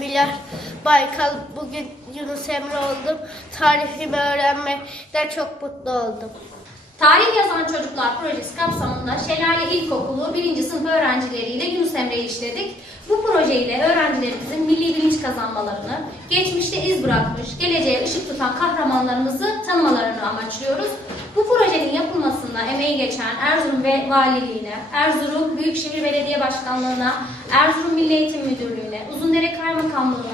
ben Baykal. Bugün Yunus Emre oldum. Tarihimi öğrenmekten çok mutlu oldum. Tarih Yazan Çocuklar projesi kapsamında Şelale İlkokulu 1. sınıf öğrencileriyle Yunus Emre'yi işledik. Bu projeyle öğrencilerimizin milli bilinç kazanmalarını, geçmişte iz bırakmış, geleceğe ışık tutan kahramanlarımızı tanımalarını amaçlıyoruz. Bu projenin yapılmasında emeği geçen Erzurum ve Valiliğine, Erzurum Büyükşehir Belediye Başkanlığı'na, Erzurum Milli Eğitim Uzundere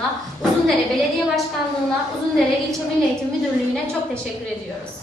Kaymakamlığı'na, Uzundere Belediye Başkanlığı'na, Uzundere İlçe Milli Eğitim Müdürlüğü'ne çok teşekkür ediyoruz.